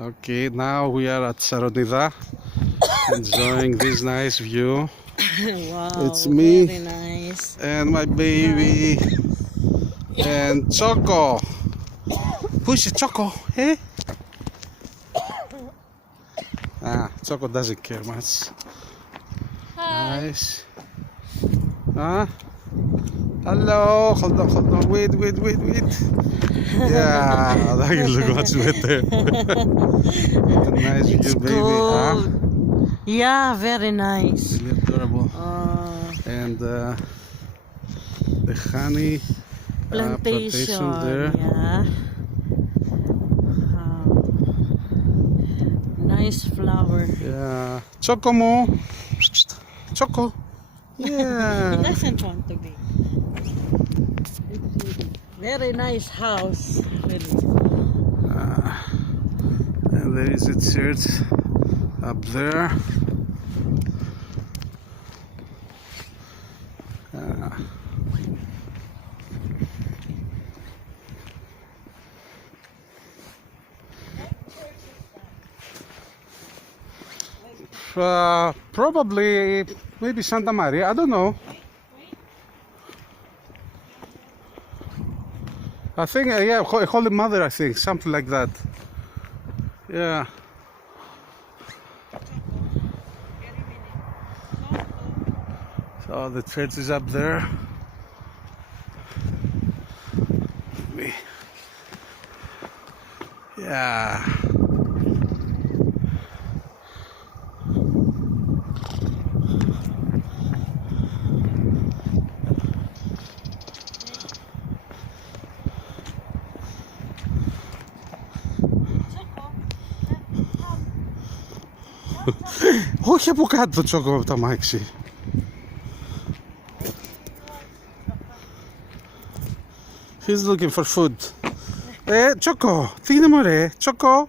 Okay, now we are at Saronida, enjoying this nice view. Wow, It's me very nice. and my baby and Choco. Who's Choco? Eh? Choco doesn't care much. Hi. Nice. Hello. Hold on. Wait. Yeah, that you look much better. What a nice It's view, baby. good. Yeah, very nice. Really adorable. Uh, And the honey plantation there. yeah. Uh, nice flower. Yeah. Choco mo. Choco. He Yeah. doesn't want to be. Very nice house. Really. And there is a church up there. Probably maybe Santa Maria. I don't know. I think yeah, Holy Mother. I think something like that. Yeah. So the church is up there. Yeah. Όχι από κάτω το Τσόκο από τα μάξι. He's looking for food. Τσόκο, τι είναι μωρέ, Τσόκο.